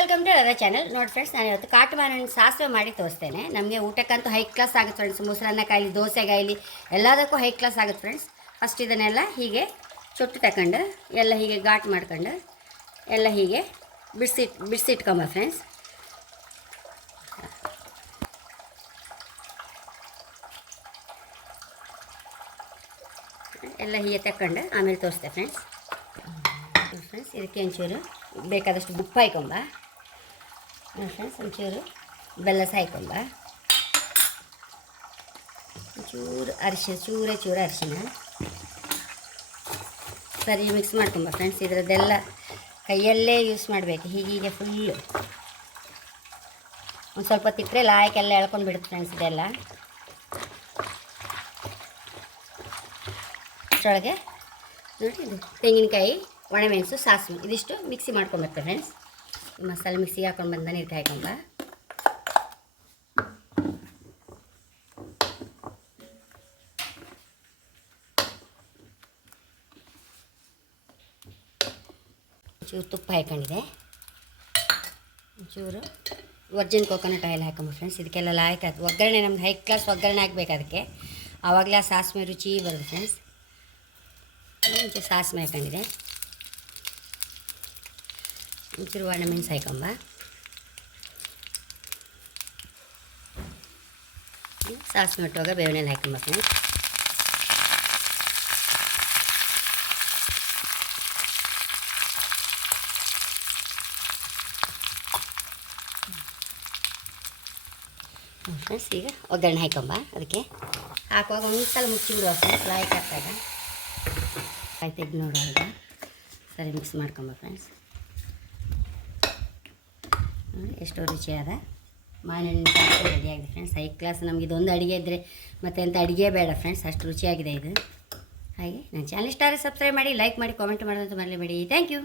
Welcome to other channel ನೋಡಿ friends ನಾನು ಇವತ್ತು ಕಾಟು ಮಾವಿನ ಸಾಸಿವೆ ಮಾಡಿ ತೋರಿಸ್ತೇನೆ. ನಮಗೆ ಊಟಕ್ಕಂತೂ ಹೈ ಕ್ಲಾಸ್ ಆಗುತ್ತೆ ಫ್ರೆಂಡ್ಸ್ ಮೊಸರನ್ನ ಕಾಯಿಲಿ ದೋಸೆಗಾಯಿಲಿ ಎಲ್ಲದಕ್ಕೂ ಹೈ ಕ್ಲಾಸ್ ಆಗುತ್ತೆ ಫ್ರೆಂಡ್ಸ್ ಫಸ್ಟ್ ಇದನ್ನೆಲ್ಲ ಹೀಗೆ ಚೊಟ್ಟು ತಗೊಂಡು ಎಲ್ಲ ಹೀಗೆ ಘಾಟ್ ಮಾಡ್ಕೊಂಡು, ಎಲ್ಲ ಹೀಗೆ ಬಿಡಿಸಿಟ್ ಬಿಡಿಸಿಟ್ಕೊಂಬ ಫ್ರೆಂಡ್ಸ್ ಎಲ್ಲ ಹೀಗೆ ತಕ್ಕೊಂಡು ಆಮೇಲೆ ತೋರಿಸ್ತೆ ಫ್ರೆಂಡ್ಸ್ ಫ್ರೆಂಡ್ಸ್ ಇದಕ್ಕೆ ಒಂಚೂರು ಬೇಕಾದಷ್ಟು ನೋಡಿ ಫ್ರೆಂಡ್ಸ್ ಒಂಚೂರು ಬೆಲ್ಲ ಸಾಯ್ಕೊಂಬ. ಚೂರು ಅರಿಶಿನ ಚೂರೇ ಚೂರು ಅರಿಶಿನ ಸರಿ ಮಿಕ್ಸ್ ಮಾಡ್ಕೊಂಬ ಫ್ರೆಂಡ್ಸ್ ಇದರದ್ದೆಲ್ಲ ಕೈಯಲ್ಲೇ ಯೂಸ್ ಮಾಡಬೇಕು. ಹೀಗೀಗೆ ಫುಲ್ಲು ಒಂದು ಸ್ವಲ್ಪ ತಿಕ್ಕರೆ ಲಾಯಕ್ಕೆಲ್ಲ ಎಳ್ಕೊಂಡು ಬಿಡುತ್ತೆ ಫ್ರೆಂಡ್ಸ್ ಇದೆಲ್ಲ. ಅಷ್ಟರೊಳಗೆ ನೋಡಿ ಇದು ತೆಂಗಿನಕಾಯಿ ಒಣಮೆಣಸು ಸಾಸಿವೆ ಇದಿಷ್ಟು ಮಿಕ್ಸಿ ಮಾಡ್ಕೊಬೇಕು ಫ್ರೆಂಡ್ಸ್ ಮಸಾಲೆ ಮಿಕ್ಸಿಗೆ ಹಾಕೊಂಡು ಬಂದ ನೀರು ಕಾಯ್ಕೊಂಬ ತುಪ್ಪ ಹಾಕೊಂಡಿದೆ. ಒಂಚೂರು ವರ್ಜಿನ್ ಕೋಕೋನಟ್ ಆಯಿಲ್ ಹಾಕೊಂಬ ಫ್ರೆಂಡ್ಸ್ ಇದಕ್ಕೆಲ್ಲ ಲಾಯಕ್ ಒಗ್ಗರಣೆ ನಮ್ಗೆ ಹೈ ಕ್ಲಾಸ್ ಒಗ್ಗರಣೆ ಹಾಕ್ಬೇಕು ಅದಕ್ಕೆ. ಆವಾಗಲೇ ಸಾಸಿವೆ ರುಚಿ ಬರುತ್ತೆ ಫ್ರೆಂಡ್ಸ್ ಒಂಚೂರು ಸಾಸಿವೆ ಹಾಕೊಂಡಿದೆ. ಒಂಚೂರು ಒಣಮೆಣಸು ಹಾಕೊಂಬ ಸಾಸಿವೆ ಇಟ್ಟುವಾಗ ಬೇವನೆಲ್ಲ ಹಾಕೊಂಬ ಫ್ರೆಂಡ್ಸ್ ಫ್ರೆಂಡ್ಸ್ ಈಗ ಒಗ್ಗರಣೆ ಹಾಕೊಂಬ ಅದಕ್ಕೆ ಹಾಕುವಾಗ ಒಂದು ಸಲ ಮುಚ್ಚಿಬಿಡುವ ಫ್ರೆಂಡ್ಸ್ ಲಾಯ್ಕ್ ಹಾಕ್ದಾಗ ಕಾಯಿ ತೆಗ್ದು ನೋಡುವಾಗ ಸರಿ ಮಿಕ್ಸ್ ಮಾಡ್ಕೊಂಬ ಫ್ರೆಂಡ್ಸ್ ನೋಡಿ ಎಷ್ಟೋ ರುಚಿಯಾದ ಮಾವಿನ ರೆಡಿ ರೆಡಿಯಾಗಿದೆ ಫ್ರೆಂಡ್ಸ್ ಐ ಕ್ಲಾಸ್ ನಮಗೆ ಇದೊಂದು ಅಡುಗೆ ಇದ್ದರೆ ಮತ್ತೆ ಎಂಥ ಅಡುಗೆ ಬೇಡ ಫ್ರೆಂಡ್ಸ್ ಅಷ್ಟು ರುಚಿಯಾಗಿದೆ ಇದು. ಹಾಗೆ ನನ್ನ ಚಾನಲ್ ಸ್ಟಾರ್ ಸಬ್ಸ್ಕ್ರೈಬ್ ಮಾಡಿ ಲೈಕ್ ಮಾಡಿ ಕಾಮೆಂಟ್ ಮಾಡೋದಂತ ಮರಲೇಬೇಡಿ ಥ್ಯಾಂಕ್ ಯು